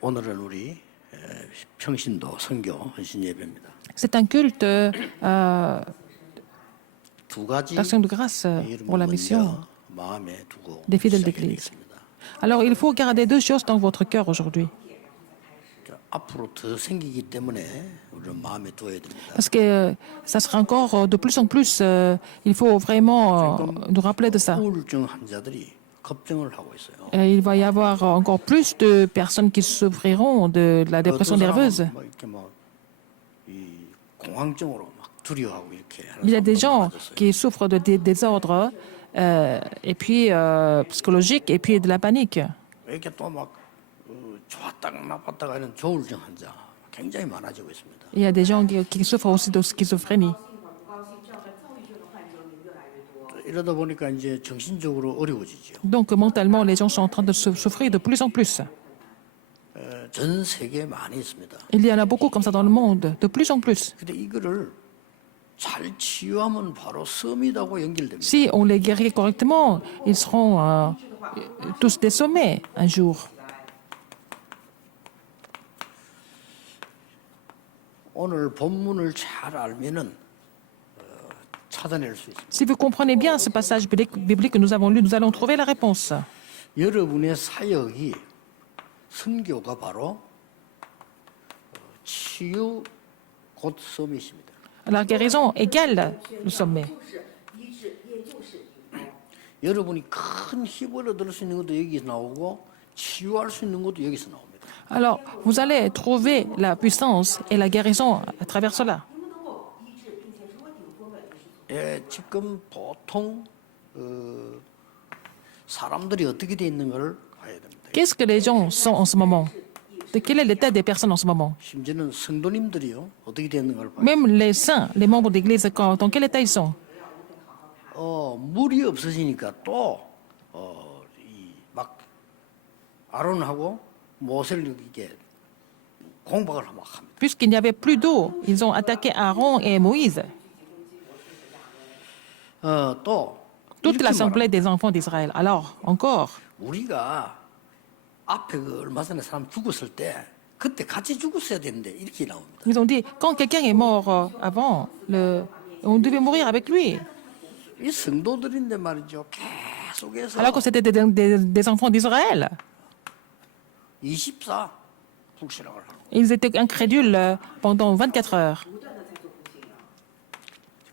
오늘은 우리 평신도 선교 헌신 예배입니다. C'est un culte 두 가지 d'action de grâce pour la mission 먼저 마음에 두고 des fidèles d'église. 시작해야겠습니다. Alors, il faut garder deux choses dans votre cœur aujourd'hui. 앞으로 더 생기기 때문에 우리는 마음에 두어야 됩니다. Parce que ça sera encore de plus en plus, il faut vraiment nous rappeler de ça. 우울증 환자들이 걱정을 하고 있어요. Il va y avoir encore plus de personnes qui souffriront de la dépression 어떤 nerveuse. 사람은 뭐 이렇게 이 공황증으로 막 두려워하고 이렇게 하는 Il y a des gens 사람도 많아졌어요. qui souffrent de désordres et puis psychologiques et puis de la panique. 이렇게 또막 좋았다가 나빴다가 하는 조울증 환자 굉장히 많아지고 있습니다. Il y a des gens qui souffrent aussi de schizophrénie. 이러다 보니까 이제 정신적으로 어려워지죠. Donc mentalement, les gens sont en train de souffrir de plus en plus. 전 세계에 많이 있습니다. Il y en a beaucoup comme ça dans le monde, de plus en plus. 근데 이거를 잘 치유하면 바로 서밋하고 연결됩니다. Si on les guérit correctement, ils seront tous des sommets un jour. 오늘 본문을 잘 알면은 찾아낼 수 있습니다. Si vous comprenez bien ce passage biblique que nous avons lu, nous allons trouver la réponse. 여러분의 사역이 선교가 바로 치유 곧 서밋입니다. La guérison égale le sommet. 여러분이 큰 힘을 얻을 수 있는 것도 여기서 나오고 치유할 수 있는 것도 여기서 나옵니다. Alors, vous allez trouver la puissance et la guérison à travers cela. 예, 지금 보통 사람들이 어떻게 돼 있는 걸 봐야 됩니다. Qu'est-ce que les gens sont en ce moment? Quel est l'état des personnes en ce moment? 심지어는 성도님들이요 어떻게 돼 있는 걸 봐요. Même les saints, les membres d'église, dans quel état ils sont? 물이 없어지니까 또막 아론하고 모세를 이렇게 공박을 막 합니다. Puisqu'il n'y avait plus d'eau, ils ont attaqué Aaron et Moïse, 또 toute 이렇게 l'assemblée 말합니다. des enfants d'Israël. Alors, encore, 우리가 앞에 얼마 전에 사람 죽었을 때 그때 같이 죽었어야 되는데 이렇게 나옵니다. ils ont dit, quand quelqu'un est mort avant, on devait mourir avec lui. 이 성도들인데 말이죠. 계속해서 Alors que c'était des enfants d'Israël. 24 불신앙을 하고 Ils étaient incrédules pendant 24 heures.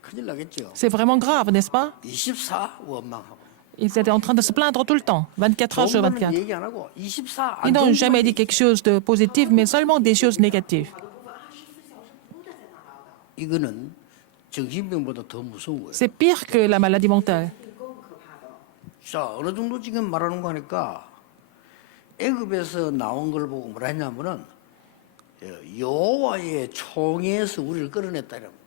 큰일 나겠죠. C'est vraiment grave, n'est-ce pas? 24 원망하고. Ils étaient en train de se plaindre tout le temps, 24 heures sur 좋은 거는 24. 얘기 안 하고 24 Ils 안 n'ont 좋은 jamais dit quelque chose de positif, mais seulement des choses négatives. 이거는 정신병보다 더 무서운 거예요. C'est pire que la maladie mentale. 자, 어느 정도 지금 말하는 거 하니까 애굽에서 나온 걸 보고 뭐라 했냐면은 여호와의 총에서 우리를 끌어냈다 이럽니다.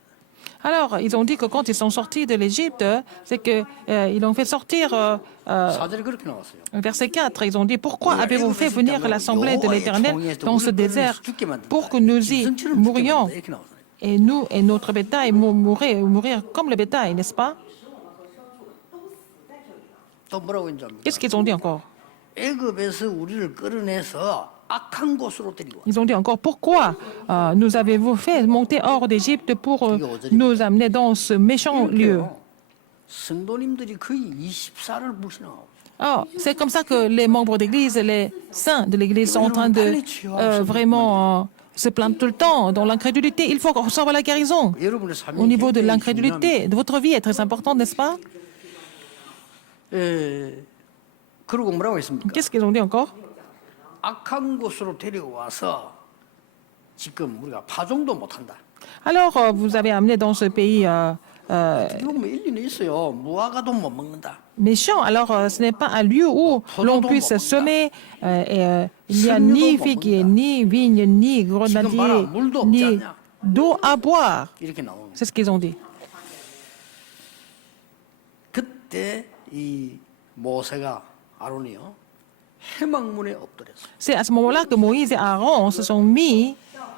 Alors, ils ont dit que quand ils sont sortis de l'Égypte, c'est qu'ils ont fait sortir, 사절이 그렇게 나왔어요. verset 4, ils ont dit, pourquoi avez-vous fait venir l'assemblée de l'Éternel dans ce désert pour que nous y mourions 이렇게 나왔어요. et nous et notre bétail mourir comme le bétail, n'est-ce pas? 또 뭐라고 했는지 압니까? Qu'est-ce qu'ils ont dit encore? 애굽에서 우리를 끌어내서 악한 곳으로 데리고 Ils ont dit encore, pourquoi nous avez-vous fait monter hors d'Égypte pour nous amener dans ce méchant lieu? 왔어요. 성도님들이 거의 24를 불신하고 Oh, c'est comme ça que les membres d'église, les saints de l'église sont en train de vraiment se plaindre tout le temps dans l'incrédulité. Il faut recevoir la guérison. 여러분의 삶이 Au niveau de 굉장히 l'incrédulité, de votre vie est très importante, n'est-ce pas? 중요합니다. 그리고 뭐라고 했습니까? Qu'est-ce qu'ils ont dit encore? 악한 곳으로 데려와서 지금 우리가 파종도 못한다. Alors, vous avez amené dans ce pays 이거 뭐 일리는 있어요. 무화과도 못 먹는다. méchant. Alors, ce n'est pas un lieu où l'on puisse semer. Il n'y a ni figuier, ni vigne, ni grenadier, ni d'eau à boire. 이렇게 나오는 거예요. C'est ce qu'ils ont dit. 그때 이 모세가 아론이요 해망문에 엎드렸어요. C'est à ce moment-là que Moïse et Aaron se sont mis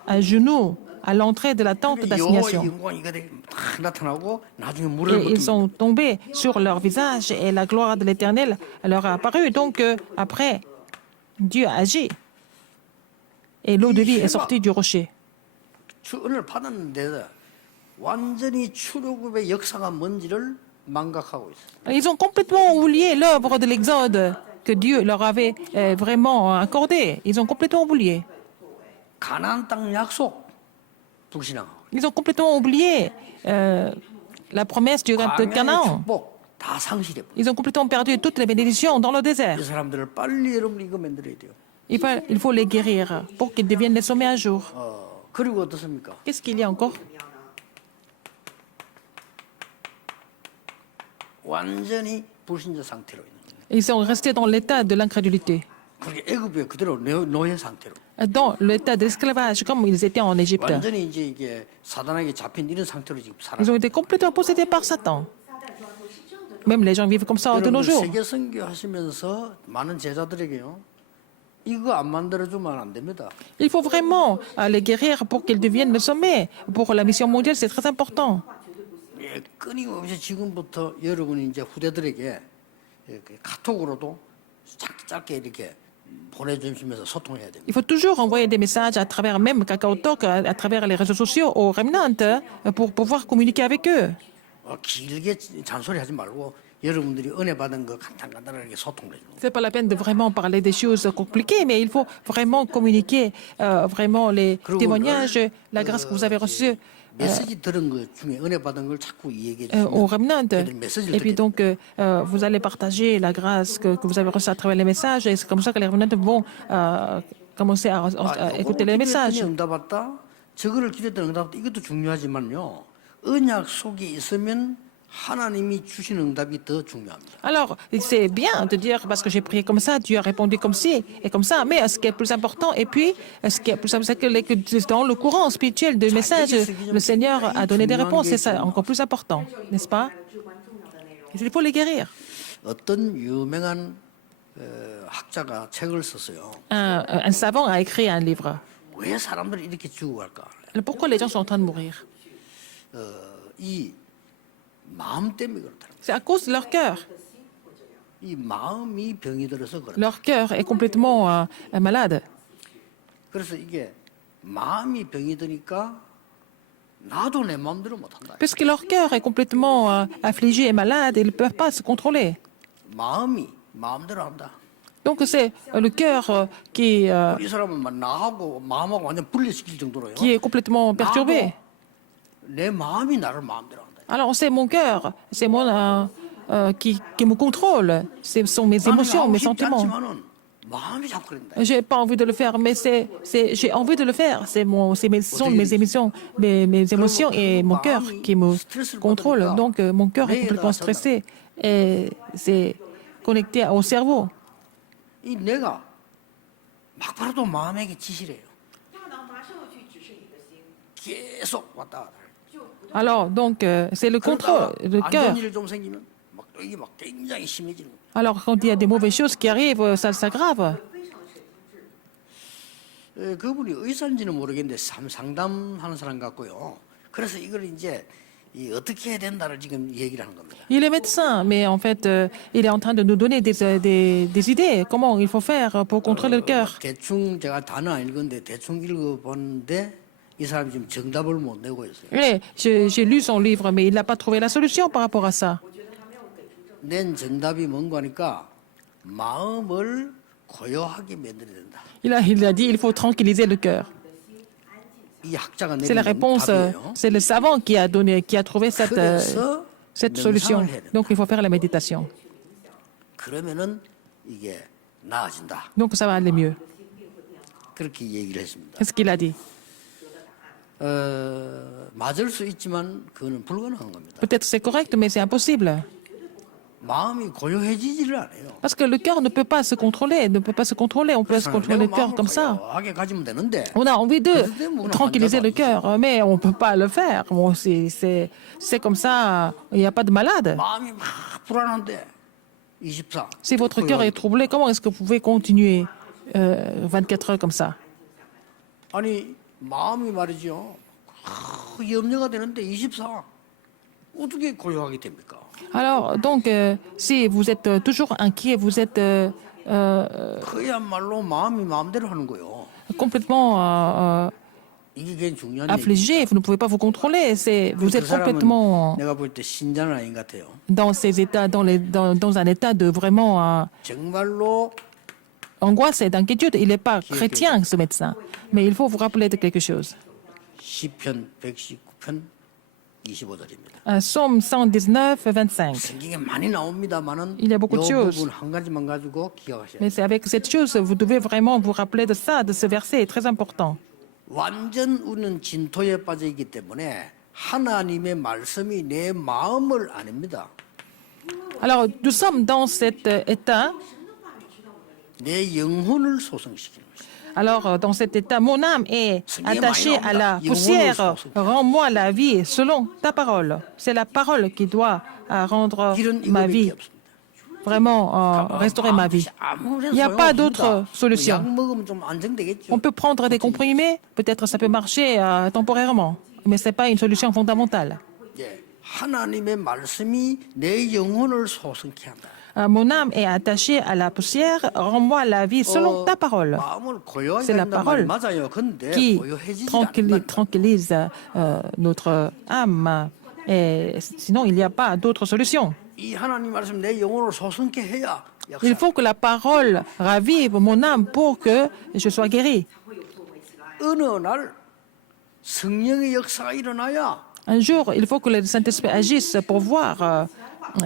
à genoux à l'entrée de la tente 여호와의 d'assignation. 영광이 이거 딱 나타나고 나중에 물을 Et ils 붓습니다. sont tombés sur leur visage et la gloire de l'Éternel leur a apparu. Donc, après, Dieu a agi. et l'eau de vie est sortie du rocher. 은혜를 받았는데 완전히 출애굽의 역사가 뭔지를 망각하고 있어요. Ils ont complètement oublié l'œuvre de l'Exode que Dieu leur avait vraiment accordée. Ils ont complètement oublié. 가나안 땅 약속 불신앙하고 Ils ont complètement oublié la promesse de 광야의 Canaan. 축복 다 상실해. Ils ont complètement perdu toutes les bénédictions dans le désert. 이 사람들을 빨리 여러분 이거 만들어야 돼요. Il faut les guérir pour qu'ils deviennent les sommets un jour. 그리고 어떻습니까? Qu'est-ce qu'il y a encore? 완전히 불신자 상태로 있는 거예요. Ils sont restés dans l'état de l'incrédulité, 그렇게 애굽에 그대로 노예 상태로. dans l'état d'esclavage comme ils étaient en Égypte. 완전히 이제 이게 사단에게 잡힌 이런 상태로 지금 살아. Ils ont été complètement possédés par Satan. Même les gens vivent comme ça de nos 여러분 jours. 세계 선교 하시면서 많은 제자들에게요. 이거 안 만들어주면 안 됩니다. Il faut vraiment les guérir pour qu'ils deviennent le sommet. Pour la mission mondiale, c'est très important. 예, 끊임없이 지금부터 여러분이 이제 후대들에게 이렇게 카톡으로도 짧게 이렇게 보내주시면서 소통해야 됩니다. Il faut toujours envoyer des messages à travers même KakaoTalk, à travers les réseaux sociaux aux remnants pour pouvoir communiquer avec eux. 길게 잔소리하지 말고 여러분들이 은혜 받은 거 간단하게 소통을 해주는 거예요. C'est pas la peine de vraiment parler des choses compliquées, mais il faut vraiment communiquer vraiment les témoignages, la grâce que vous avez reçue 메시지 들은 것 중에 은혜 받은 걸 자꾸 얘기해 aux 주시면 remnants. 걔들 메시지를 Et puis 듣게 donc, vous allez partager la grâce que vous avez reçue à travers les messages, et c'est comme ça que les remnants vont commencer à écouter les messages. 응답 받다, 저거를 기도했더니 응답 받다. 이것도 중요하지만요. 언약 속에 있으면 하나님이 주신 응답이 더 중요합니다. Alors, c'est bien de dire, parce que j'ai prié comme ça, Dieu a répondu comme ci et comme ça, mais ce qui est plus important, et puis, ce qui est plus important, c'est que dans le courant spirituel du message, le Seigneur a donné des réponses, c'est ça encore plus important, n'est-ce pas? Il faut les guérir. 어떤 유명한 학자가 책을 썼어요. Un savant a écrit un livre. 왜 사람들이 이렇게 죽어갈까? Pourquoi les gens sont en train de mourir? 이 마음 때문에 그렇다는 C'est à cause de leur cœur. 거예요. 이 마음이 병이 들어서 그렇다. Leur cœur est complètement malade. 그래서 이게 마음이 병이 드니까 나도 내 마음대로 못한다. Puisque leur cœur est complètement affligé et malade, ils ne peuvent pas se contrôler. 마음이 마음대로 한다. Donc c'est le cœur qui 이 사람은 막 나하고 마음하고 완전 분리시킬 정도로요. est complètement perturbé. 내 마음이 나를 마음대로 한다. Alors c'est mon cœur, c'est mon qui me contrôle. Ce sont mes 나는 émotions, 하고 mes 싶지 sentiments. 않지만은 마음이 자꾸 그런다. J'ai pas envie de le faire, mais j'ai envie de le faire. Ce sont mes émotions, mes émotions et mon cœur qui me contrôlent. Donc mon cœur est complètement stressé et c'est connecté au cerveau. 이 내가 막바로도 마음에게 지시래요. 계속 왔다 갔다. Alors donc c'est le contrôle, le 안 cœur. 좋은 일이 좀 생기면 막 이게 막 굉장히 심해지는 거예요. Alors quand il y a des mauvaises choses qui arrivent, ça s'aggrave. 그분이 의사인지는 모르겠는데 상담하는 사람 같고요. 그래서 이걸 이제 이 어떻게 해야 된다를 지금 얘기를 하는 겁니다. Il est médecin, mais en fait, il est en train de nous donner des idées. Comment il faut faire pour contrôler le cœur. 대충 제가 단어 안 읽었는데 대충 읽어봤는데 이 사람이 지금 정답을 못 내고 있어요. Oui, j'ai lu son livre, mais il n'a pas trouvé la solution par rapport à ça. 낸 정답이 뭔가 하니까 마음을 고요하게 만들어야 된다. Il a dit il faut tranquilliser le cœur. 이 학자가 C'est la 내린 réponse, 답이에요. c'est le savant qui a trouvé 그래서 cette solution. 명상을 해야 된다. Donc il faut faire la méditation. 그러면은 이게 나아진다. Donc ça va aller mieux. 그렇게 얘기를 했습니다. Qu'est-ce qu'il a dit? 맞을 수 있지만 그거는 불가능한 겁니다. Peut-être c'est correct, mais c'est impossible. 마음이 고요해지지를 않아요. Parce que le cœur ne peut pas se contrôler, ne peut pas se contrôler. On peut se contrôler le cœur comme ça. 고요하게 가지면 되는데 On a envie de tranquilliser le cœur, mais on ne peut pas le faire. Bon, c'est comme ça, il n'y a pas de malade. 마음이 막 불안한데 24. Si votre cœur est troublé, comment est-ce que vous pouvez continuer 24 heures comme ça? 아니 마음이 말이죠. 염려가 되는데 24. 어떻게 고요하게 됩니까? Alors, donc, si vous êtes toujours inquiet, vous êtes 그야말로 마음이 마음대로 하는 거요. complètement 이게 굉장히 중요한 얘기. affligé, vous ne pouvez pas vous contrôler. Vous 그 êtes 사람은 complètement 내가 볼 때 신자는 아닌 것 같아요. dans ces états, dans un état de vraiment 정말로 angoisse et d'inquiétude. Il n'est pas chrétien, ce médecin. Mais il faut vous rappeler de quelque chose. 시편 119편 25절입니다. Psaume 119, 25. 성경에 많이 나옵니다만은 Il y a beaucoup de 이 choses. 부분 한 가지만 가지고 기억하셔야 돼요. Mais c'est avec cette chose, vous devez vraiment vous rappeler de ça, de ce verset, très important. 완전 우리는 진토에 빠져 있기 때문에 하나님의 말씀이 내 마음을 아닙니다. Alors, nous sommes dans cet état. 내 영혼을 소성시키는 것이죠. Alors, dans cet état, mon âme est attachée à la poussière. Rends-moi la vie selon ta parole. C'est la parole qui doit rendre 길은 ma 이거밖에 vie, 없습니다. vraiment restaurer ma vie. Il n'y a pas d'autre solution. 약 먹으면 좀 안정되겠죠. On peut prendre des comprimés, peut-être ça peut marcher temporairement, mais ce n'est pas une solution fondamentale. 예, 하나님의 말씀이 내 영혼을 소성케 한다. Mon âme est attachée à la poussière, rends-moi la vie selon ta parole. 마음을 고요하게 C'est la 한단 말이 parole 맞아요. 근데 Qui 고요해지지 않는다. tranquillise notre âme. Et sinon, il n'y a pas d'autre solution. 이 하나님 말씀 내 영혼을 소성케 해야 Il 역사. faut que la parole ravive mon âme pour que je sois guéri. 어느 날 성령의 역사가 일어나야 Un jour, il faut que le Saint-Esprit agisse pour voir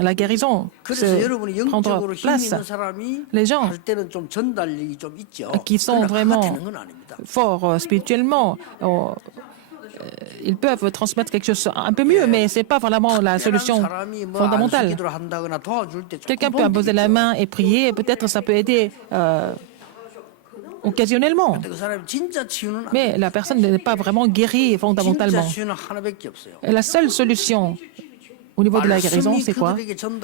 la guérison 그래서 여러분이 prendre 영적으로 힘 place. 있는 사람이 Les gens 할 때는 좀 전달력이 좀 있죠. qui sont 그러나 vraiment 그가 되는 건 아닙니다. forts spirituellement, ils peuvent transmettre quelque chose un peu mieux, mais ce n'est pas vraiment la solution 사람이 뭐 fondamentale. 안수기도를 한다거나 도와줄 때 Quelqu'un 조금 peut imposer la 도움되겠죠. main et prier, peut-être ça peut aider occasionnellement. 근데 그 사람이 진짜 치유는 안 Mais la personne n'est pas vraiment guérie 진짜 fondamentalement. 치유는 하나밖에 없어요. Et la seule solution au niveau de la guérison, c'est quoi?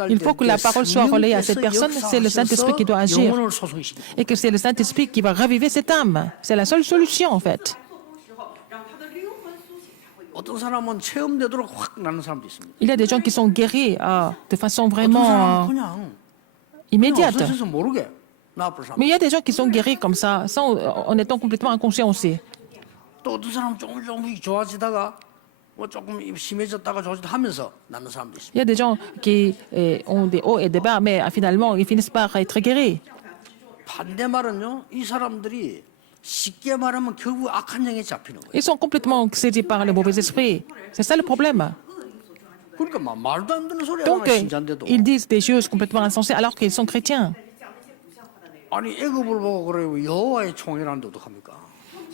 Il faut que la parole soit relayée à cette personne. C'est le Saint-Esprit qui doit agir. 영혼을 소성시키고. Et que c'est le Saint-Esprit qui va raviver cette âme. C'est la seule solution, en fait. 어떤 사람은 체험되도록 확 나는 사람도 있습니다. Il y a des gens qui sont guéris de façon 어떤 vraiment 사람은 그냥 immédiate. 없어져서 모르게 나쁠 사람. Mais il y a des gens qui sont guéris comme ça, en étant complètement inconscients aussi. 또 어떤 사람은 조금씩 좋아지다가 뭐 조금 심해졌다가 좋아지다 하면서 나는 사람도 있습니다. Il y a des gens qui ont des hauts et des bas, mais finalement, ils finissent par être guéris. 반대 말은요, 이 사람들이 쉽게 말하면 결국 악한 영에 잡히는 거예요. Ils sont complètement saisis par le mauvais esprit. C'est ça le problème. 그러니까 막 말도 안 되는 소리 Donc, 하잖아 신자인데도. ils disent des choses complètement insensées alors qu'ils sont chrétiens. 아니 애굽을 보고 그래요. 여호와의 총회라는데 어떡합니까?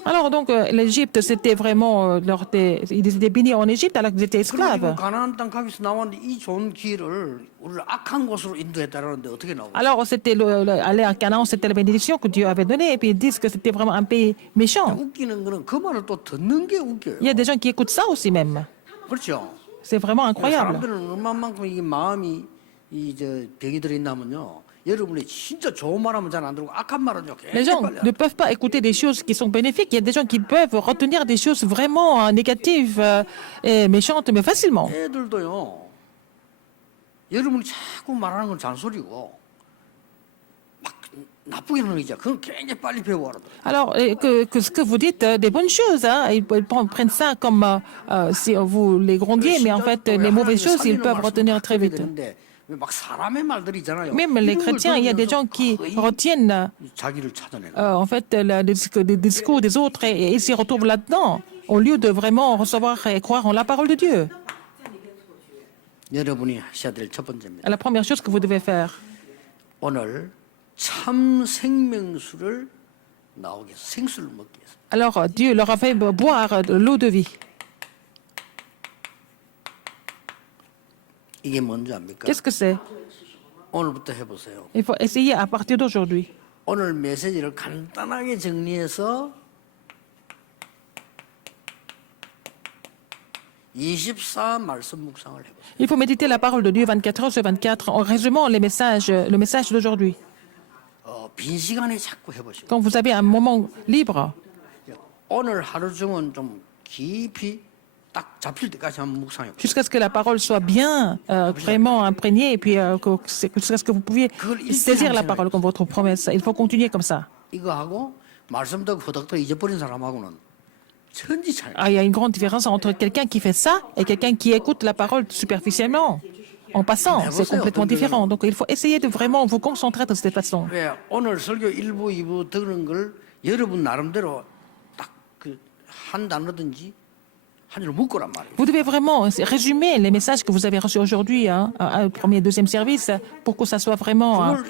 Alors, donc, l'Égypte, c'était vraiment. Ils étaient bénis en Égypte alors qu'ils étaient 그리고 지금 esclaves. 가나안 땅 가기서 나왔는데 이 좋은 길을 우리를 악한 곳으로 인도했다라는데 어떻게 나오고? Alors, c'était aller à Canaan, c'était la bénédiction que Dieu avait donnée. Et puis, ils disent que c'était vraiment un pays méchant. 웃기는 거는 그 말을 또 듣는 게 웃겨요. Il y a des gens qui écoutent ça aussi, même. 그렇죠. C'est vraiment incroyable. 사람들은 얼마만큼 이 마음이 이제 병이 들어있나면요. 여러분이 진짜 좋은 말하면 잘 안 들고 악한 말은요. Les gens 굉장히 빨리 ne peuvent pas écouter des choses qui sont bénéfiques. Il y a des gens qui peuvent retenir des choses vraiment négatives et méchantes, mais facilement. 애들도요. 여러분이 자꾸 말하는 건 잔소리고 막 나쁘게 하는 거죠. 그건 굉장히 빨리 배워라. Alors, ce que vous dites, des bonnes choses, hein, ils prennent ça comme si vous les grondiez, mais en fait, les mauvaises choses, ils peuvent retenir très vite. 막 사람의 말들이 있잖아요. Même les chrétiens, il y a des gens qui retiennent 자기를 찾아내는. en fait le discours des autres et ils s'y retrouvent là-dedans, au lieu de vraiment recevoir et croire en la parole de Dieu. 여러분이 하셔야 될 첫 번째입니다. La première chose que vous devez faire, 오늘 참 생명수를 나오게 해서 생수를 먹게 해서. alors Dieu leur a fait boire de l'eau de vie. 이게 뭔지 압니까? Qu'est-ce que c'est? 오늘부터 해보세요. Il faut essayer à partir d'aujourd'hui. 오늘 메시지를 간단하게 정리해서 24 말씀 묵상을 해보세요. Il faut méditer la parole de Dieu 24 heures sur 24 en résumant le message d'aujourd'hui. 빈 시간에 자꾸 해보시고 Quand vous avez un moment libre, 오늘 하루 중은 좀 깊이 딱 잡힐 때까지 한번 묵상해 보세요. jusqu'à ce que la parole soit bien, vraiment imprégnée, et puis jusqu'à ce que vous pouviez saisir la parole comme votre promesse. Il faut continuer comme ça. 이거 하고 말씀 듣고 허덕허덕 잊어버린 사람하고는 천지 차이. Ah, il y a une grande différence entre quelqu'un qui fait ça et quelqu'un qui écoute la parole superficiellement, en passant. C'est complètement différent. Donc, il faut essayer de vraiment vous concentrer de cette façon. 왜 오늘 설교 1부, 2부 듣는 걸 여러분 나름대로 딱 그 한 단어든지 한 줄 묶으란 말이에요. Vous devez vraiment résumer les messages que vous avez reçus aujourd'hui, premier et deuxième service, pour que ça soit vraiment, 그걸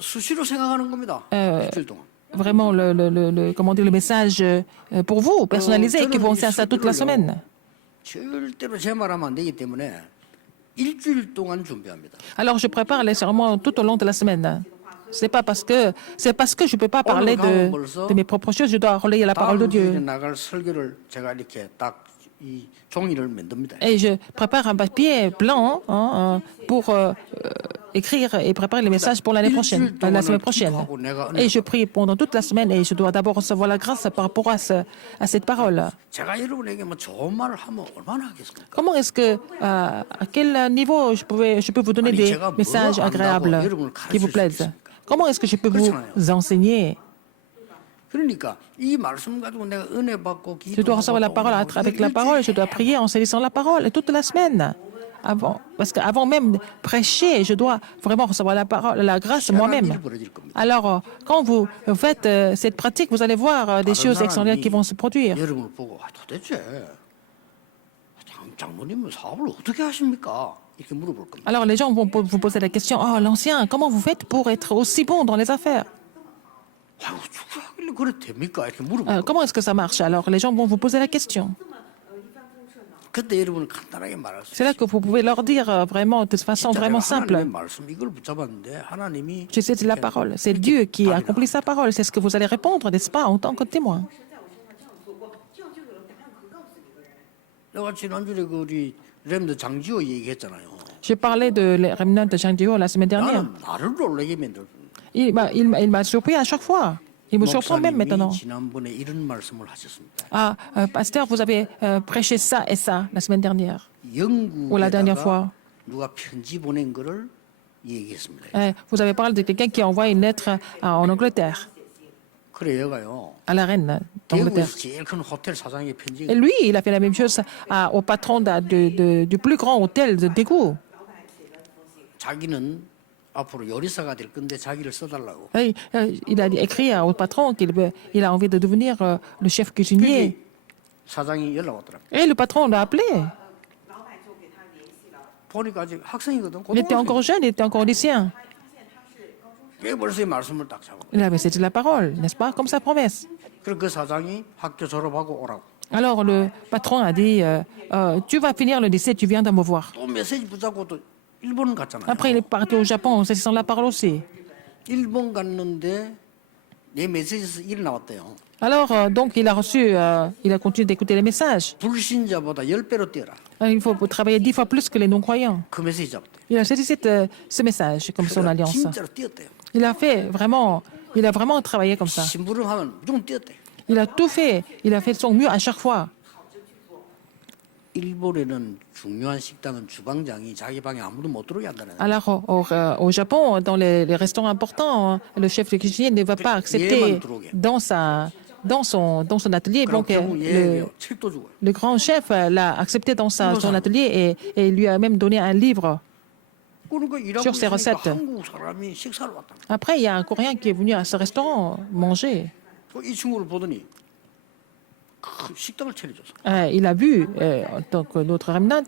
수시로 생각하는 겁니다. 일주일 동안. vraiment comment dire, le message pour vous, personnalisé, et que vous pensez à ça toute la semaine. 절대로 제 말하면 안 되기 때문에 일주일 동안 준비합니다. Alors, je prépare les sermons tout au long de la semaine. C'est parce que je ne peux pas parler de mes propres choses, je dois relayer la parole de 다음 주에 Dieu. 나갈 설교를 제가 이렇게 딱 이 종이를 만듭니다. Et je prépare un papier blanc pour écrire et préparer les messages pour l'année prochaine, la semaine prochaine. Et je prie pendant toute la semaine et je dois d'abord recevoir la grâce par rapport à cette parole. 제가 여러분에게 뭐 좋은 말을 하면 얼마나 하겠습니까? Comment est-ce que, à quel niveau je peux vous donner des messages agréables qui vous plaisent? Comment est-ce que je peux vous enseigner? 그러니까 이 말씀 가지고 내가 은혜 받고 Je dois recevoir la parole avec la parole, je dois prier en saisissant la parole toute la semaine. Parce qu'avant même de prêcher, je dois vraiment recevoir la parole, la grâce moi-même. Alors, quand vous faites cette pratique, vous allez voir des choses extraordinaires qui vont se produire. 여러분을 보고 도대체 장로님은 사업을 어떻게 하십니까? 이렇게 물어볼 겁니다. Alors, les gens vont vous poser la question, oh, l'ancien, comment vous faites pour être aussi bon dans les affaires? 아유, 누가 하길래 그래 됩니까? 이렇게 물어볼 겁니다. Comment est-ce que ça marche? Alors, les gens vont vous poser la question. 그때 여러분은 간단하게 말할 수 C'est là que vous pouvez leur dire vraiment de façon vraiment simple. 하나님의 말씀 이걸 붙잡았는데 하나님이 Je sais, c'est la parole. C'est Dieu qui accomplit sa parole. C'est ce que vous allez répondre, n'est-ce pas, en tant que témoin. 내가 지난주에 그 우리 렘드 장지호 얘기했잖아요. Je parlais de les remnants de Jean Dio la semaine dernière. 나는 나를 놀라게 만들. Il m'a surpris à chaque fois. Il me surprend même maintenant. 지난번에 이런 말씀을 하셨습니다. Ah, pasteur, vous avez prêché ça et ça la semaine dernière. Ou la dernière 영국에다가 fois. 누가 편지 보낸 거를 얘기했습니다. Vous avez parlé de quelqu'un qui a envoyé une lettre en Angleterre, 그래 얘가요. à la reine d'Angleterre. 대구에서 제일 큰 호텔 사장의 편지. Et lui, il a fait la même chose au patron du plus grand hôtel de Daegu. 자기는 앞으로 요리사가 될 건데 자기를 써달라고. Et, il a écrit au patron qu'il a envie de devenir le chef cuisinier. 사장이 연락 왔더라고. Et le patron l'a appelé. 보니까 아직 학생이거든. Il était encore jeune, il était encore lycéen. 왜 벌써 이 말씀을 딱 잡아. Il avait saisi la parole, n'est-ce pas, comme sa promesse. 그래서 그 사장이 학교 졸업하고 오라고. Alors le patron a dit, tu vas finir le lycée, tu viens de me voir. 또 메시지 붙잡고 또 일본 갔잖아요. Après, il est parti au Japon en saisissant la parole aussi. 일본 갔는데 내 메시지에서 일 나왔대요. Alors, donc, il a continué d'écouter les messages. 불신자보다 10배로 뛰어라. Il faut travailler 10 fois plus que les non-croyants. 그 메시지 잡대. Il a saisi ce message comme son alliance. 진짜로 뛰었대요. Il a vraiment travaillé comme ça. 심부름하면 무조건 뛰었대. Il a tout fait. Il a fait son mieux à chaque fois. 일본에는 중요한 식당은 주방장이 자기 방에 아무도 못 들어오게 한다는. Alors, au Japon, dans les restaurants importants, le chef de cuisinier ne va pas accepter dans son atelier. Donc, 책도 주고. le grand chef l'a accepté dans son atelier et lui a même donné un livre. 그러니까 일하고 Sur ses 있으니까 recettes. 한국 사람이 식사를 왔다. Après, il y a un Coréen qui est venu à ce restaurant manger. 이 친구를 보더니 그 식당을 차려줬어. Il a vu, donc notre remnant,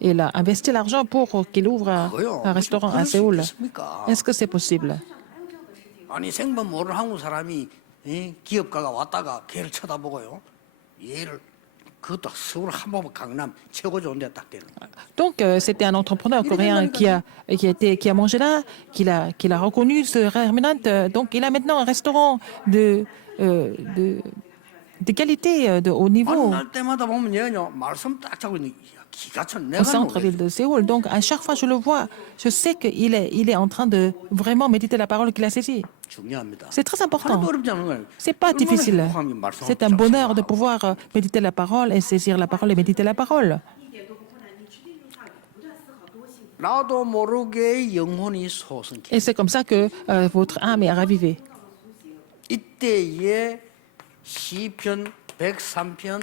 il a investi l'argent pour qu'il ouvre un restaurant à Séoul. Est-ce que c'est possible? 아니 생판 모르는 한국 사람이 기업가가 왔다가 걔를 쳐다보고요. 얘를 그것도 서울 한복 강남 최고 좋은 데 딱 되는. Donc, c'était un entrepreneur coréen qui a mangé là, qu'il a reconnu ce remnant. Donc, il a maintenant un restaurant de qualité, de haut niveau 만날 때마다 보면 얘는요 말씀 딱 잡고 있는 기가 차. au 내가 centre-ville de Séoul. Donc, à chaque fois que je le vois, je sais qu'il est en train de vraiment méditer la parole qu'il a saisie. 중요합니다. C'est très important. 하나도 어렵지 않은 거예요. C'est pas 얼마나 difficile. 행복함이 말씀을 C'est un 붙잡고 bonheur de pouvoir méditer la parole et saisir la parole et méditer la parole. 나도 모르게 영혼이 소성케. Et c'est comme ça que votre âme est ravivée. 이때에 시편 103편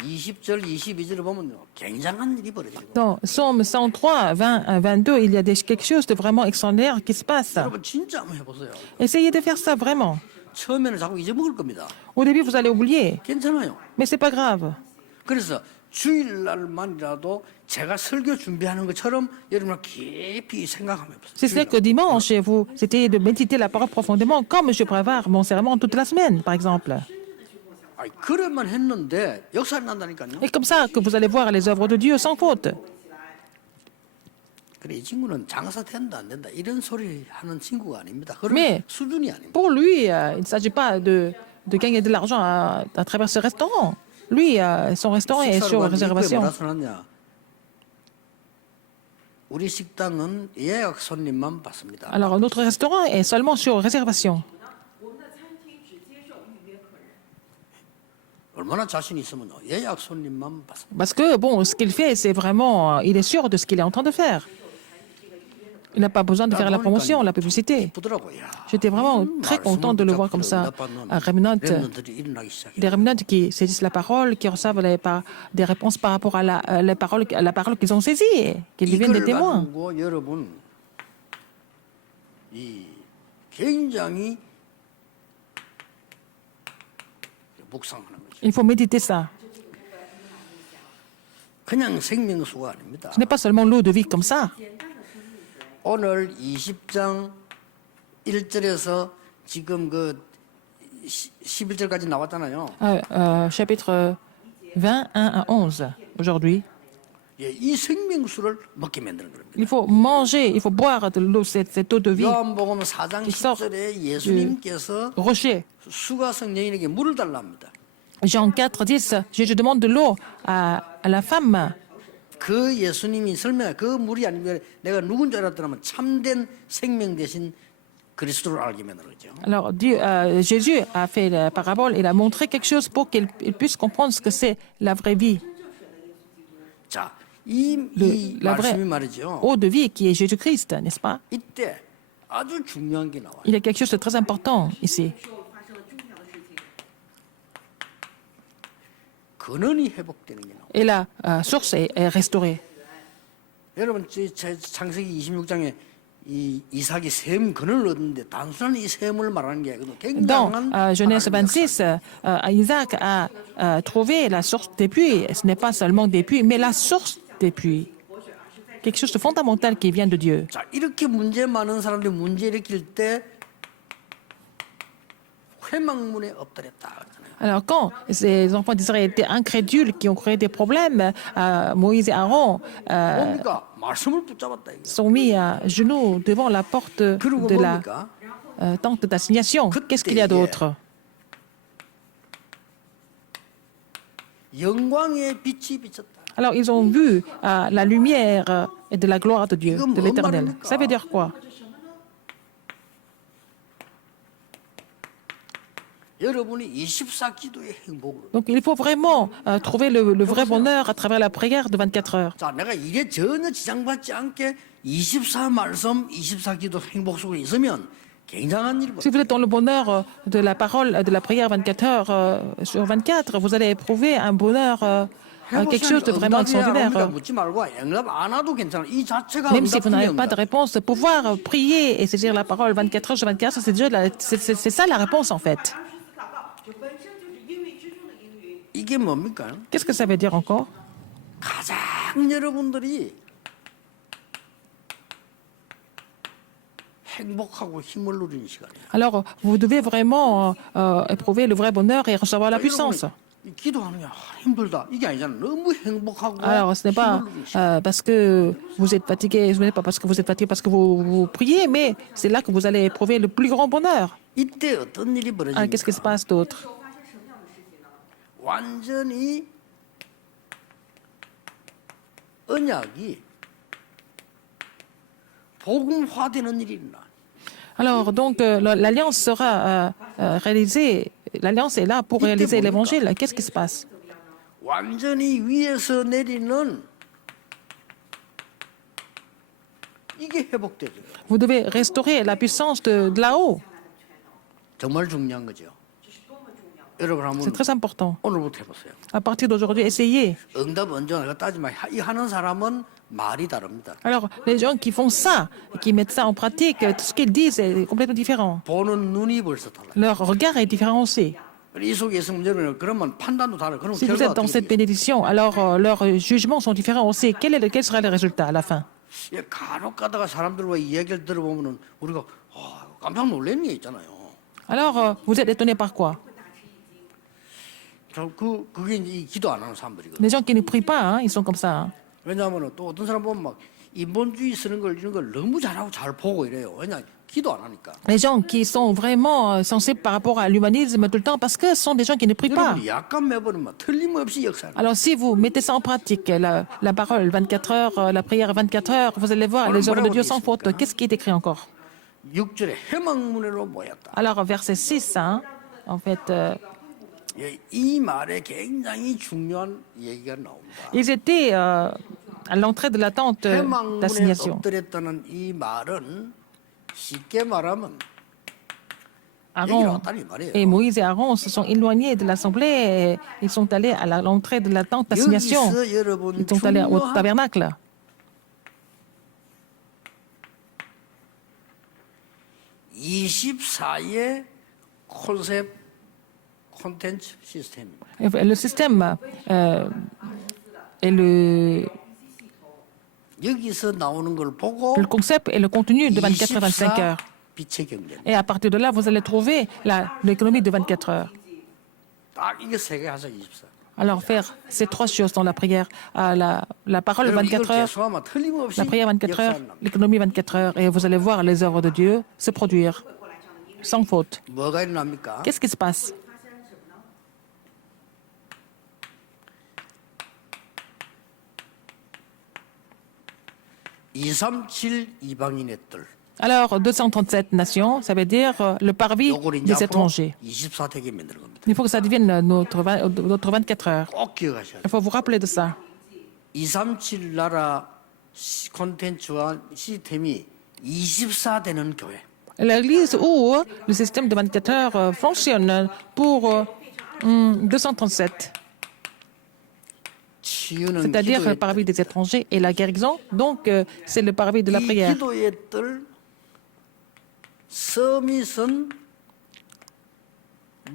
20절 22절을 보면요. 굉장한 일이 벌어지는 거예요. Dans Psaume 103, 20 à 22, il y a quelque chose de vraiment extraordinaire qui se passe. 여러분 진짜 한번 해보세요. Essayez de faire ça vraiment. 처음에는 자꾸 잊어먹을 겁니다. Au début, vous allez oublier, 괜찮아요. mais c'est pas grave. 그래서 주일날만이라도 제가 설교 준비하는 것처럼 여러분 깊이 생각하면 C'est-à-dire que dimanche, vous essayez de méditer la parole profondément, comme je prépare mon serment toute la semaine, par exemple. 그래만 했는데 역사를 난다니까요. Et comme ça que vous allez voir les œuvres de Dieu sans faute. 그래 이 친구는 장사 된다 안 된다 이런 소리 하는 친구가 아닙니다. 그런 Mais 수준이 아닙니다. pour lui, il ne s'agit pas de gagner de l'argent à travers ce restaurant. Lui, son restaurant est sur 식사로 réservation. 뭐라 써놨냐? 우리 식당은 예약 손님만 받습니다. Alors, notre restaurant est seulement sur réservation. 얼마나 자신 있으면 예약 손님만 받습니다. Parce que, bon, ce qu'il fait, c'est vraiment, il est sûr de ce qu'il est en train de faire. Il n'a pas besoin de faire la promotion, la publicité. 기쁘더라고요. 야, J'étais vraiment très content de le voir comme ça. Un remnant, 렘넌트들이 일어나기 시작해요. des remnants qui saisissent la parole, qui reçoivent des réponses par rapport à la parole qu'ils ont saisie, qu'ils deviennent des 이걸 témoins. 가지고 여러분 이 굉장히 묵상하는 거죠. Il faut méditer ça. 그냥 생명수가 아닙니다. Ce n'est pas seulement l'eau de vie comme ça. 오늘 20장 1절에서 지금 그 11절까지 나왔잖아요. Chapitre 20, 1 à 11, aujourd'hui. 예, 이 생명수를 먹게 만드는 겁니다. Il faut manger, il faut boire de l'eau, cette eau de vie. 요한복음 4장 10절에 예수님께서 Rocher. 수가성 여인에게 물을 달라 합니다. Jean 4, 10, Jésus demande de l'eau à la femme. 그 예수님이 설명해 그 물이 아니면 내가 누군지 알았더라면 참된 생명 대신 그리스도를 알게 만드는 거죠. Alors, Jésus a fait la parabole, il a montré quelque chose pour qu'il puisse comprendre ce que c'est la vraie vie, 자, 이 la vraie 말씀이 말이죠. eau de vie qui est Jésus-Christ, n'est-ce pas? 이때 아주 중요한 게 나와요. Il y a quelque chose de très important ici. 근원이 회복되는 게 나와요. Et la source est restaurée. 여러분, 창세기 26장에 이 이삭이 샘 근원을 얻는데 단순한 이 샘을 말하는 게 아니고 Dans 굉장한 Genèse 하나님의 26, Isaac a trouvé la source des puits. Ce n'est pas seulement des puits, mais la source des puits. Quelque chose de fondamental qui vient de Dieu. 자, 이렇게 문제 많은 사람들이 문제 일으킬 때 회막문에 엎드렸다 그러잖아요. Alors, quand ces enfants d'Israël étaient incrédules, qui ont créé des problèmes, Moïse et Aaron 뭡니까? 말씀을 붙잡았다 이거. sont mis à genoux devant la porte 그리고 de la 뭡니까? tente d'assignation. Qu'est-ce qu'il y a d'autre? 영광의 빛이 비쳤다. Alors, ils ont vu la lumière et de la gloire de Dieu, de l'Éternel. Ça veut dire quoi? 여러분이 24기도의 행복으로. Donc, il faut vraiment trouver le vrai bonheur à travers la prière de 24 heures. 자, 내가 이게 전혀 지장받지 않게 24말씀, 24기도 행복 속에 있으면 굉장한 일이 Si vous êtes dans le bonheur de la parole, de la prière 24 heures sur 24, vous allez éprouver un bonheur, quelque chose de vraiment extraordinaire. 묻지 말고 응답 안 와도 괜찮아. 이 자체가 Même si vous n'avez 응답이에요. pas de réponse, de pouvoir prier et saisir la parole 24 heures sur 24, c'est déjà c'est ça la réponse en fait. 이게 뭡니까? Qu'est-ce que ça veut dire encore? 가장 여러분들이 행복하고 힘을 누리는 시간이에요. Alors, vous devez vraiment éprouver le vrai bonheur et recevoir la puissance. 기도하는 게 힘들다. 이게 아니잖아. 너무 행복하고 Alors, ce n'est pas 힘을 누리는 시간. parce que vous êtes fatigué, ce n'est pas parce que vous êtes fatigué, parce que vous priez, mais c'est là que vous allez éprouver le plus grand bonheur. 이때 어떤 일이 Ah, qu'est-ce qui se 벌어집니까? passe d'autre? 완전히 언약이 복음화되는 일이 일어나. Alors, donc, l'alliance sera réalisée. L'alliance est là pour réaliser l'évangile. Qu'est-ce qui se passe? 완전히 위에서 내리는 이게 회복되죠. Vous devez restaurer la puissance de là-haut. 정말 중요한 거죠. 여러분 C'est 한번 très important. 오늘부터 해보세요. À partir d'aujourd'hui, essayez. 응답 언제 내가 따지만 이 하는 사람은 말이 다릅니다. Alors, les gens qui font ça, et qui mettent ça en pratique, tout ce qu'ils disent est complètement différent. 보는 눈이 벌써 달라요. Leur regard est différent aussi. 이 속에 있으면 여러분 그러면 판단도 다르고 그러면 Si vous 결과가 êtes dans 어떻게 cette 돼요? bénédiction, alors leurs jugements sont différents aussi. Quel sera le résultat à la fin? 예, 간혹 가다가 사람들과 이야기를 들어보면은 우리가 깜짝 놀라는 게 있잖아요. Alors, vous êtes étonné par quoi? 그게 이제 이 기도 안 하는 사람들이거든요. Les gens qui ne prient pas, hein, ils sont comme ça. Hein. 왜냐하면 또 어떤 사람 보면 막 인본주의 쓰는 걸 이런 걸 너무 잘하고 잘 보고 이래요. 왜냐 기도 안 하니까. Les gens qui sont vraiment sensibles par rapport à l'humanisme tout le temps, parce que ce sont des gens qui ne prient pas. 여러분이 약간 매버리면 틀림없이 역사를. Alors, si vous mettez ça en pratique, la parole 24 heures, la prière 24 heures, vous allez voir les œuvres de Dieu sans faute. Qu'est-ce qui est écrit encore? 6절에 해망문으로 모였다. Alors, verset 6, hein, en fait, 예, 이 말에 굉장히 중요한 얘기가 나옵니다. ils étaient à l'entrée de la tente 해망문에 d'assignation. 엎드렸다는 이 말은 쉽게 말하면 얘기를 Aaron 왔다니 말이에요. et Moïse et Aaron se sont éloignés de l'assemblée et ils sont allés à l'entrée de la tente d'assignation. 여기서 여러분 Ils sont allés au 중요한 tabernacle. 24의 콘텐츠 시스템입니다. Le système et le 여기서 나오는 걸 보고 concept et le contenu de 24 à 25 heures. 빛의 경제. Et à partir de là, vous allez trouver l'économie de 24 heures. 딱 이게 세계 하사 24. Alors faire ces trois choses dans la prière, la parole 24 heures, 계속하면 틀림없이 la prière 24 heures, 역사를 납니다. l'économie 24 heures, et vous allez voir les œuvres de Dieu se produire sans faute. 뭐가 일어납니까? Qu'est-ce qui se passe? (237) 이방인의 뜰. Alors, 237 nations, ça veut dire le parvis 요걸 이제 des 앞으로 étrangers. 24대기 만드는 겁니다. Il faut que ça devienne notre 24 heures. 꼭 기억하셔야 돼요. Il faut vous rappeler de ça. 237 나라 콘텐츠와 시스템이 24되는 교회. L'église où le système de 24 heures fonctionne pour 237, 치유는 c'est-à-dire le 기도의 parvis des étrangers et la guérison. Donc, c'est le parvis de la 이 prière. 기도의 뜰 서밋은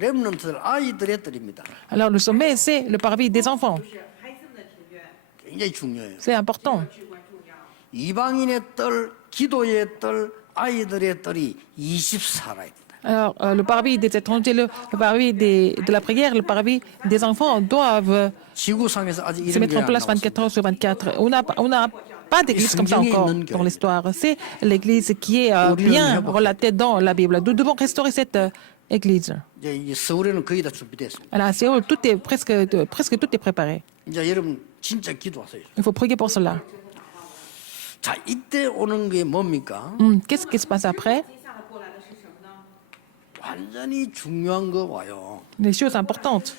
렘넌트들 아이들의 뜰입니다. Alors, le sommet, c'est le parvis des enfants. 굉장히 중요해요. C'est important. 이방인의 뜰, 기도의 뜰, 아이들의 뜰이 24라입니다. Alors, le parvis des étrangers, le parvis de la prière, le parvis des enfants doivent 지구상에서 아직 se 이런 mettre en 교회 안 place 나왔습니다. 24 heures sur 24. On n'a pas d'église comme ça encore dans l'histoire. C'est l'église qui est bien relatée dans la Bible. Nous devons restaurer cette église. 이제 이 서울에는 거의 다 준비됐습니다. Alors, à Séoul, presque tout est préparé. 이제 여러분 진짜 기도하세요. Il faut prier pour cela. 자, 이때 오는 게 뭡니까? Qu'est-ce qui se passe après? 완전히 중요한 거 와요. Des choses importantes.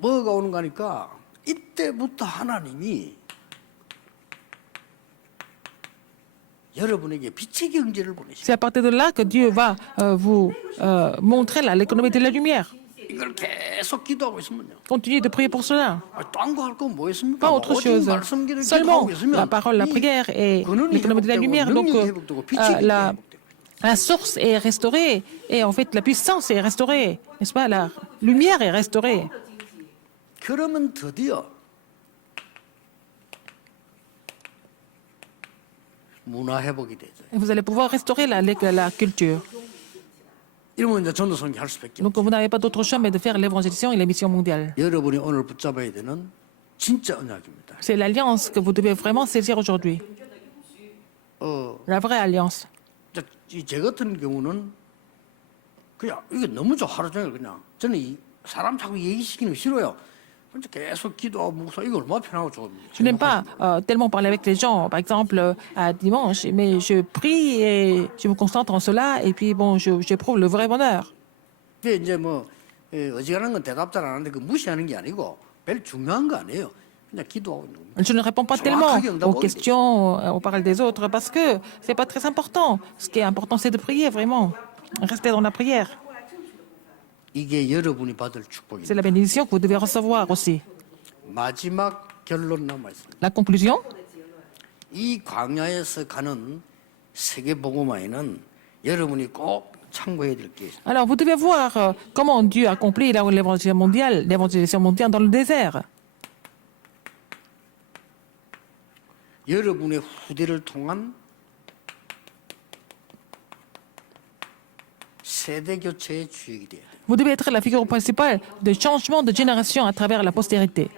뭐가 오는 거니까 이때부터 하나님이 여러분에게 빛의 경제를 보내시고 C'est à partir de là que Dieu va vous montrer l'économie de la lumière. 이걸 계속 기도하고 있으면요. Continuez de prier pour cela. 딴 거 할 거 뭐 있습니까? Pas autre 오직 chose. 말씀 기도 Seulement 기도하고 있으면 la parole, la prière et 근원이 l'économie de la 회복되고 lumière. Donc, 능력이 회복되고 빛이 회복되고 la source est restaurée et en fait la puissance est restaurée. N'est-ce pas? La lumière est restaurée. 그러면 드디어 문화 회복이 되죠. Et vous allez pouvoir restaurer la culture. 이러면 이제 전도선교 할 수밖에 없어요. Donc vous n'avez pas d'autre choix mais de faire l'évangélisation et la mission mondiale. 여러분이 오늘 붙잡아야 되는 진짜 언약입니다. C'est l'alliance que vous devez vraiment saisir aujourd'hui. La vraie alliance. 제 같은 경우는 그냥 이게 너무 좋아 하루 종일 그냥 저는 이 사람 자꾸 얘기시키는 거 싫어요. 혼자 계속 기도하고 묵상 이거 얼마나 편하고 좋습니까? Je n'aime pas tellement parler avec les gens, par exemple à dimanche, mais je prie et je me concentre en cela et puis bon, j'éprouve le vrai bonheur. 그게 이제 뭐 어지간한 건 대답 잘 안 하는데 그 무시하는 게 아니고 별 중요한 거 아니에요. 그냥 기도하고 있는 겁니다. Je ne réponds pas tellement aux questions, aux paroles des autres, parce que c'est pas très important. Ce qui est important, c'est de prier vraiment, rester dans la prière. 이게 여러분이 받을 C'est 축복입니다. la bénédiction que vous devez recevoir aussi. 마지막 결론 남아 있습니다. La conclusion, 이 광야에서 가는 세계 복음화에는 여러분이 꼭 참고해야 될 게 있습니다. alors vous devez voir comment Dieu accomplit l'évangélisation mondiale dans le désert. 여러분의 후대를 통한 세대 교체의 주역이 돼야 돼요. Vous devez être la figure principale de changement de génération à travers la postérité.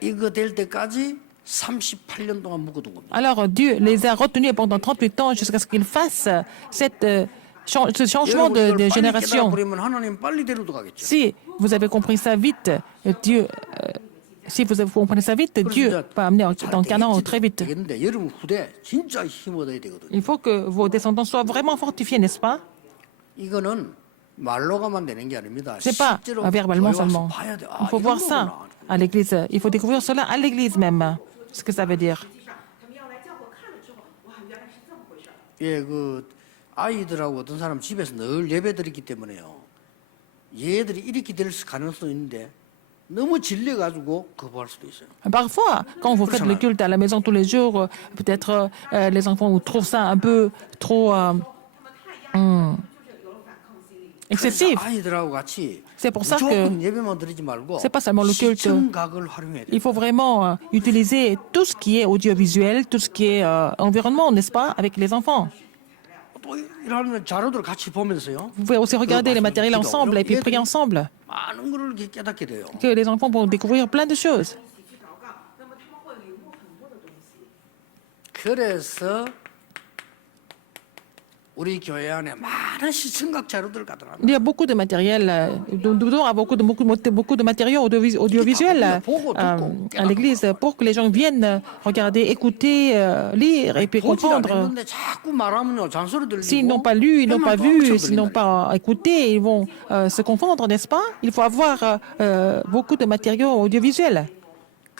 이거 될 때까지 38년 동안 묵어둔 겁니다. Alors Dieu les a retenus pendant 38 ans jusqu'à ce qu'ils fassent ce changement 여러분이 이걸 de 빨리 génération. 깨달아버리면 하나님 빨리 데려도 가겠죠. Si vous avez compris ça vite, si vous comprenez ça vite, Dieu va amener dans Canaan très vite. 되겠는데 여러분 후대 진짜 힘 얻어야 되거든요. Il faut que vos descendants soient vraiment fortifiés, n'est-ce pas? 이거는 말로 가만 되는 게 아닙니다. C'est pas 실제로 verbalement 교회 와서 seulement. 봐야 돼. Il faut voir ça à l'église. Il faut découvrir cela à l'église même, ce que ça veut dire. 예, 그 아이들하고 어떤 사람 집에서 늘 예배 드리기 때문에요. 얘들이 이렇게 될 가능성도 있는데 너무 질려가지고 거부할 수도 있어요. Parfois, quand vous faites le culte à la maison tous les jours, peut-être les enfants trouvent ça un peu trop excessif. 아이들하고 같이 C'est pour ça 무조건 que 예배만 드리지 말고 c'est pas seulement le culte. 시청각을 활용해야 돼요. Il faut vraiment utiliser tout ce qui est audiovisuel, tout ce qui est environnement, n'est-ce pas, avec les enfants. 또 이런 자료들 같이 보면서요. Vous pouvez aussi regarder les matériels ensemble et puis prier ensemble. 많은 거를 이렇게 깨닫게 돼요. Que les enfants vont découvrir plein de choses. 그래서 우리 교회 안에 많은 시청각 자료들 가더라고요. Il y a beaucoup de matériel, nous devons avoir beaucoup de matériaux audiovisuels à l'église pour que les gens viennent regarder, écouter, lire et puis 보질 comprendre. 않았는데 자꾸 말하면 잔소리 들리고 S'ils n'ont pas lu, ils n'ont pas 맨날 vu, 뻥쳐 s'ils n'ont 들린다니까. pas écouté, ils vont se confondre, n'est-ce pas? Il faut avoir beaucoup de matériaux audiovisuels.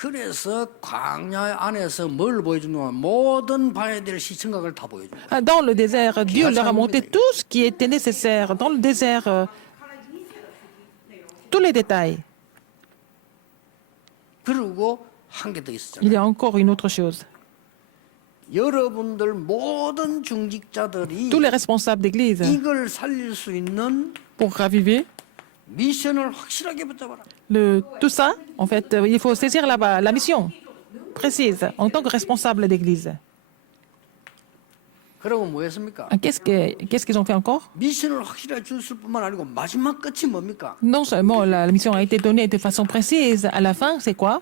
그래서 광야 안에서 뭘 보여주냐면 모든 봐야 될 시청각을 다 보여줘요. Dans le désert, Dieu leur a montré tout ce qui était nécessaire. Dans le désert, tous les détails. 그리고 한 개 더 Il 있었잖아요. y a encore une autre chose. 여러분들 모든 중직자들이 Tous les responsables d'église, 이걸 살릴 수 있는 pour raviver 미션을 확실하게 붙잡아라. tout ça, en fait, il faut saisir la mission précise en tant que responsable d'église. 그러면 뭐 했습니까? Qu'est-ce qu'ils ont fait encore? 미션을 확실하게 줬을 뿐만 아니고 마지막 끝이 뭡니까? Non seulement la mission a été donnée de façon précise, à la fin, c'est quoi?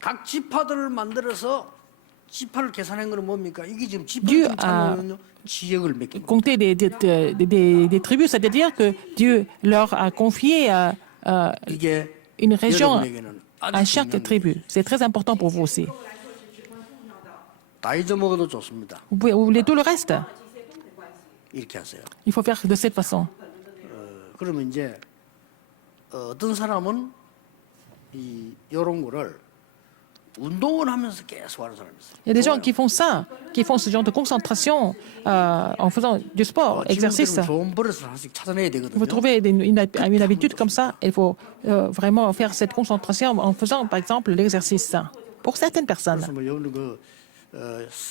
각 지파들을 만들어서 지파를 계산한 거는 뭡니까? 이게 지금 Dieu 지파를 찾는 지역을 맺긴 겁니다. Compter des tribus, c'est-à-dire que Dieu leur a confié 이게 une région 여러분에게는 à 아주 chaque 중요한 tribu. C'est très important pour vous aussi. 다 잊어먹어도 좋습니다. Vous pouvez oublier tout le reste. 이렇게 하세요. Il faut faire de cette façon. 그러면 이제 어떤 사람은 이런 거를 운동을 하면서 계속 하는 사람이 있어요. Il y a des gens qui font ça, qui font ce genre de concentration en faisant du sport, exercice. 지금처럼 좋은 버릇을 하나씩 찾아내야 Il 되거든요. faut trouver une habitude comme ça. Il faut vraiment faire cette concentration en faisant, par exemple, l'exercice. Pour certaines personnes. 그래서 뭐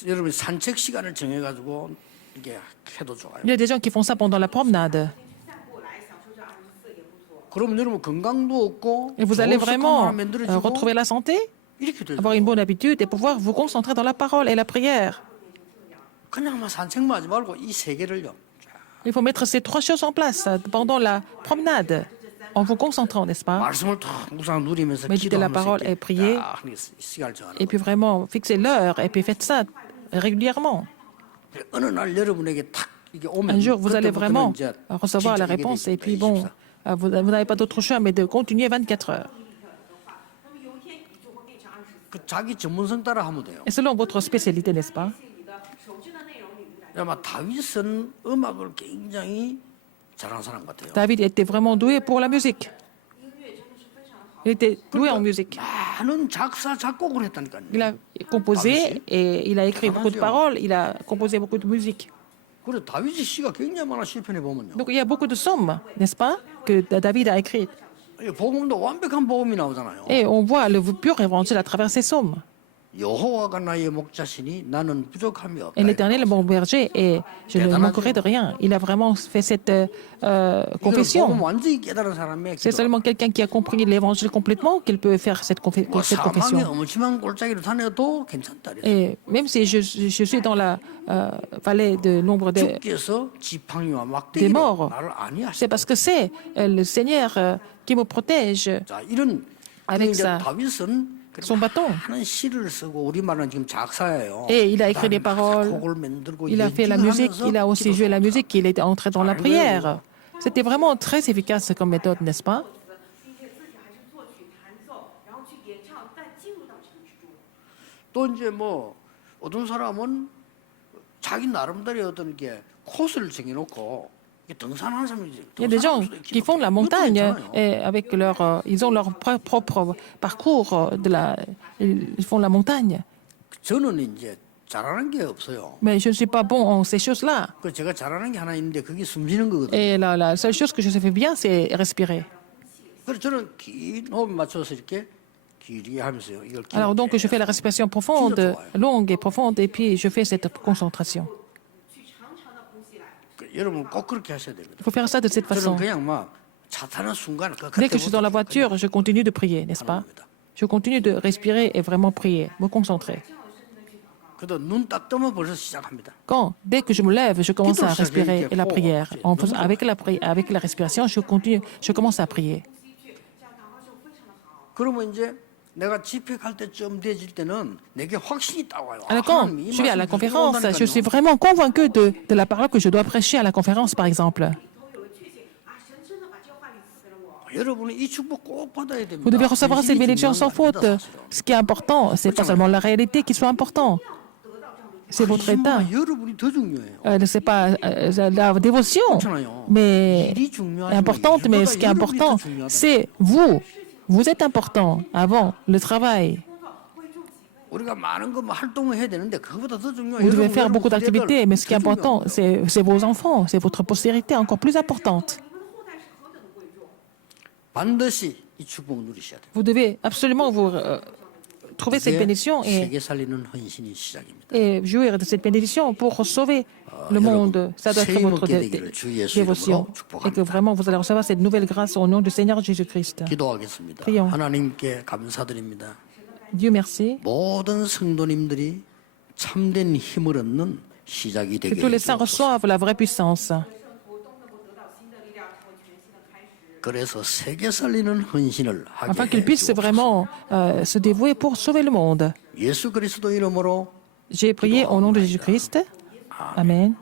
여러분이 산책 시간을 정해가지고 이게 해도 좋아요. Il y a des gens qui font ça pendant la promenade. 그러면 여러분 건강도 없고 Et vous allez vraiment retrouver la santé, 이렇게 되죠. avoir une bonne habitude et pouvoir vous concentrer dans la parole et la prière. 그냥만 산책만 하지 말고 이 세 개를요. Il faut mettre ces trois choses en place pendant la promenade, en vous concentrant, n'est-ce pas? 말씀을 탁 묵상 누리면서 Méditer la parole et prier. 시간을 정하는 Et puis vraiment fixer l'heure et puis faites ça régulièrement. 거예요. 어느 날 여러분에게 탁 이게 오면 Un jour, vous allez 그때부터는 vraiment 이제 recevoir la 진짜 이게 réponse et 돼 puis 있습니다. bon, 24. vous n'avez pas d'autre choix mais de continuer 24 heures. 그 자기 전문성 따라 하면 돼요. Et selon votre spécialité, n'est-ce pas? 아마 다윗은 음악을 굉장히 잘하는 사람 같아요. David était vraiment doué pour la musique. Il était doué en musique. 많은 작사 작곡을 했다니까요. Il a composé et il a écrit beaucoup de paroles, il a composé beaucoup de musique. 그래 다윗의 시가 굉장히 많아 시편에 보면요. Donc il y a beaucoup de psaumes, n'est-ce pas, que David a écrit. 이 복음도 완벽한 복음이 나오잖아요. Et on voit le pur évangile à travers ces psaumes. 여호와가 나의 목자시니 나는 부족함이 없다. Et l'Éternel est mon berger et je ne manquerai de rien. Il a vraiment fait cette 이걸 복음 confession. 완전히 깨달은 사람의 C'est seulement quelqu'un qui a compris l'Évangile complètement qu'il peut faire cette 사망의 confession. 엄침한 골짜기로 다녀도 괜찮다. 그랬어요. Et même si je suis dans la vallée de l'ombre des 주께서 지팡이와 des 막대기로 morts, 나를 안위하시다. c'est parce que c'est le Seigneur qui me protège 자, 이런 avec 이제 sa- 다윗은 son bâton. 많은 시를 쓰고 우리말은 지금 작사예요. Et il a écrit des paroles, 곡을 만들고 il a fait la musique, il a aussi joué la musique, il est entré dans la prière. C'était vraiment très efficace comme méthode, n'est-ce pas? 并且自己还是作曲弹奏，然后去演唱，但进入到这个之中。 또 이제 뭐 어떤 사람은 자기 나름대로 어떤 게 코스를 정해놓고 이게 등산하는 사람이 Il y a des gens qui font la montagne et avec ils ont leur propre parcours ils font la montagne. 저는 이제 잘하는 게 없어요. Mais je ne suis pas bon en ces choses-là. 그 제가 잘하는 게 하나 있는데 그게 숨 쉬는 거거든요. Et la seule chose que je fais bien, c'est respirer. 그래서 저는 긴 호흡 맞춰서 이렇게 길게 하면서요. 이걸 Alors donc je fais la respiration profonde, longue et profonde, et puis je fais cette concentration. 去长长的呼吸来。 여러분 꼭 그렇게 하셔야 됩니다. Il faut faire ça de cette 저는 façon. 그냥 막 차 타는 순간 그 Dès que je suis dans la voiture, je continue de prier, n'est-ce pas? Je continue de respirer et vraiment prier, me concentrer. 그래도 눈 딱 뜨면 벌써 시작합니다. Dès que je me lève, je commence à respirer et la prière. Avec la respiration, je commence à prier. 这样祷告就非常的好。 그러면 이제 내가 집회 갈 때쯤 돼질 때는 내게 확신이 딱 와요. Alors quand 하나님이 이 je vais à la 말씀을 conférence, 들어온다니까요. je suis vraiment convaincu de la parole que je dois prêcher à la conférence, par exemple. 都有个确信啊，神真的把这个话语赐给了我。 여러분은 이 축복 꼭 받아야 됩니다. Vous devez recevoir cette bénédiction sans faute. Ce qui est important, c'est pas seulement la réalité qui soit important, c'est votre état. 여러분이 더 중요해요. C'est pas la dévotion, 그렇잖아요. mais 일이 중요하지만 importante, mais 일보다 ce qui est 여러분이 더 important, 중요하다. c'est vous. Vous êtes important avant le travail. 우리가 많은 거 활동을 해야 되는데 그거보다 더 중요해요. Vous devez 여러분, faire beaucoup 여러분 d'activités, mais ce qui est 더 important, 중요합니다. c'est vos enfants, c'est votre postérité encore plus importante. 你们的后代是何等的贵重。 반드시 이 축복 누리셔야 돼요. Vous devez absolument vous trouver cette 이게 bénédiction 세계 살리는 헌신이 시작입니다. et jouir de cette bénédiction pour sauver le monde. Ça doit être votre dévotion. Et que vraiment vous allez recevoir cette nouvelle grâce au nom du Seigneur Jésus-Christ. 기도하겠습니다. prions. 하나님께 감사드립니다. Dieu merci. 모든 성도님들이 참된 힘을 얻는 시작이 Que 되게 tous les saints 해주옵소서. reçoivent la vraie puissance. 圣徒都能够得到新的力量和全新的开始。 그래서 세계 살리는 헌신을 하게 Afin qu'ils puissent 해주옵소서. vraiment se dévouer pour sauver le monde. 예수 그리스도 이름으로 J'ai prié au nom de Jésus-Christ. Amen.